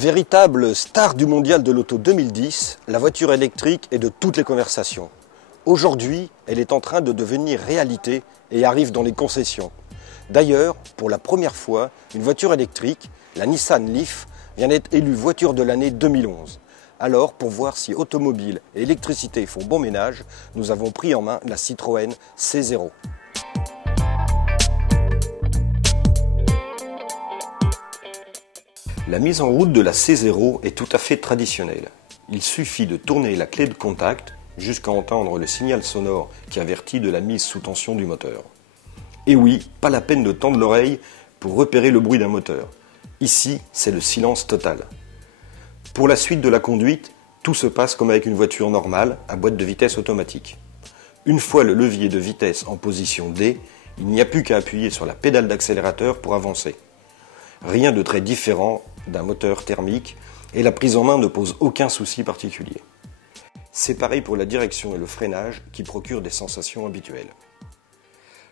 Véritable star du mondial de l'auto 2010, la voiture électrique est de toutes les conversations. Aujourd'hui, elle est en train de devenir réalité et arrive dans les concessions. D'ailleurs, pour la première fois, une voiture électrique, la Nissan Leaf, vient d'être élue voiture de l'année 2011. Alors, pour voir si automobile et électricité font bon ménage, nous avons pris en main la Citroën C0. La mise en route de la C0 est tout à fait traditionnelle. Il suffit de tourner la clé de contact jusqu'à entendre le signal sonore qui avertit de la mise sous tension du moteur. Et oui, pas la peine de tendre l'oreille pour repérer le bruit d'un moteur. Ici, c'est le silence total. Pour la suite de la conduite, tout se passe comme avec une voiture normale à boîte de vitesse automatique. Une fois le levier de vitesse en position D, il n'y a plus qu'à appuyer sur la pédale d'accélérateur pour avancer. Rien de très différent d'un moteur thermique et la prise en main ne pose aucun souci particulier. C'est pareil pour la direction et le freinage qui procurent des sensations habituelles.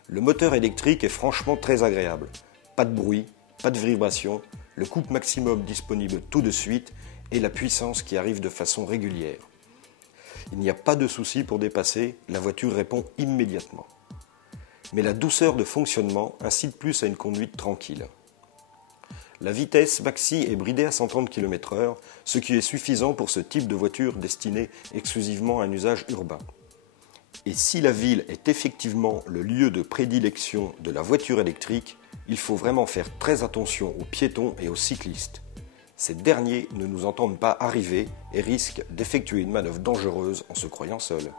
Le moteur électrique est franchement très agréable. Pas de bruit, pas de vibration, le couple maximum disponible tout de suite et la puissance qui arrive de façon régulière. Il n'y a pas de souci pour dépasser, la voiture répond immédiatement. Mais la douceur de fonctionnement incite plus à une conduite tranquille. La vitesse maxi est bridée à 130 km/h, ce qui est suffisant pour ce type de voiture destinée exclusivement à un usage urbain. Et si la ville est effectivement le lieu de prédilection de la voiture électrique, il faut vraiment faire très attention aux piétons et aux cyclistes. Ces derniers ne nous entendent pas arriver et risquent d'effectuer une manœuvre dangereuse en se croyant seuls.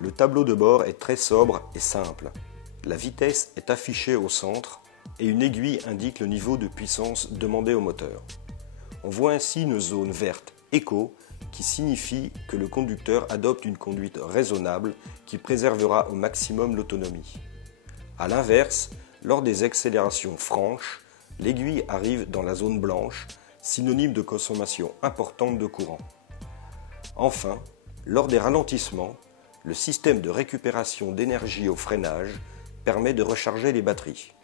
Le tableau de bord est très sobre et simple. La vitesse est affichée au centre et une aiguille indique le niveau de puissance demandé au moteur. On voit ainsi une zone verte éco qui signifie que le conducteur adopte une conduite raisonnable qui préservera au maximum l'autonomie. A l'inverse, lors des accélérations franches, l'aiguille arrive dans la zone blanche, synonyme de consommation importante de courant. Enfin, lors des ralentissements, le système de récupération d'énergie au freinage permet de recharger les batteries.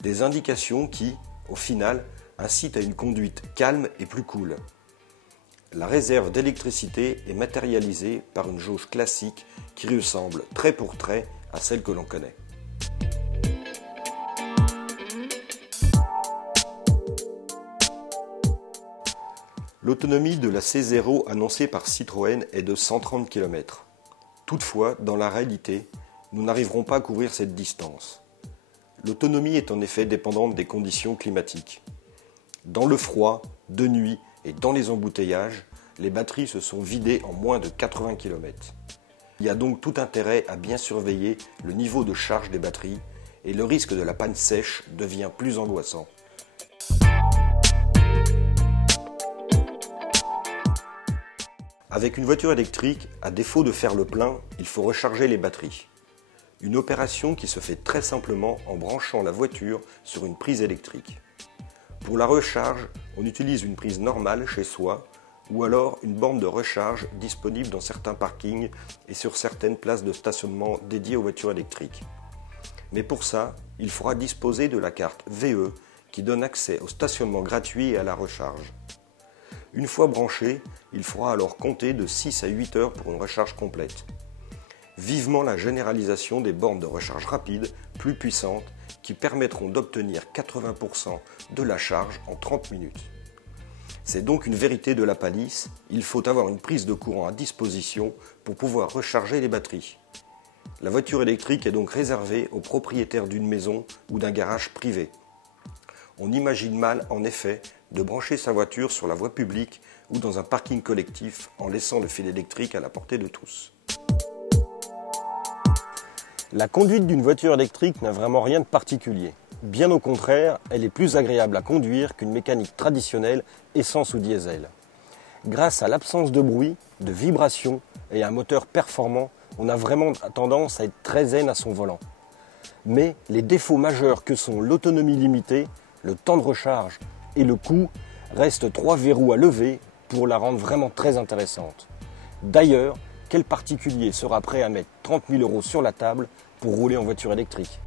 Des indications qui, au final, incitent à une conduite calme et plus cool. La réserve d'électricité est matérialisée par une jauge classique qui ressemble trait pour trait à celle que l'on connaît. L'autonomie de la C0 annoncée par Citroën est de 130 km. Toutefois, dans la réalité, nous n'arriverons pas à couvrir cette distance. L'autonomie est en effet dépendante des conditions climatiques. Dans le froid, de nuit et dans les embouteillages, les batteries se sont vidées en moins de 80 km. Il y a donc tout intérêt à bien surveiller le niveau de charge des batteries et le risque de la panne sèche devient plus angoissant. Avec une voiture électrique, à défaut de faire le plein, il faut recharger les batteries. Une opération qui se fait très simplement en branchant la voiture sur une prise électrique. Pour la recharge, on utilise une prise normale chez soi ou alors une borne de recharge disponible dans certains parkings et sur certaines places de stationnement dédiées aux voitures électriques. Mais pour ça, il faudra disposer de la carte VE qui donne accès au stationnement gratuit et à la recharge. Une fois branché, il faudra alors compter de 6 à 8 heures pour une recharge complète. Vivement la généralisation des bornes de recharge rapide, plus puissantes, qui permettront d'obtenir 80% de la charge en 30 minutes. C'est donc une vérité de la palisse, il faut avoir une prise de courant à disposition pour pouvoir recharger les batteries. La voiture électrique est donc réservée aux propriétaires d'une maison ou d'un garage privé. On imagine mal, en effet, de brancher sa voiture sur la voie publique ou dans un parking collectif en laissant le fil électrique à la portée de tous. La conduite d'une voiture électrique n'a vraiment rien de particulier. Bien au contraire, elle est plus agréable à conduire qu'une mécanique traditionnelle essence ou diesel. Grâce à l'absence de bruit, de vibration et à un moteur performant, on a vraiment tendance à être très zen à son volant. Mais les défauts majeurs que sont l'autonomie limitée, le temps de recharge et le coût restent 3 verrous à lever pour la rendre vraiment très intéressante. D'ailleurs, quel particulier sera prêt à mettre 30 000 € sur la table pour rouler en voiture électrique ?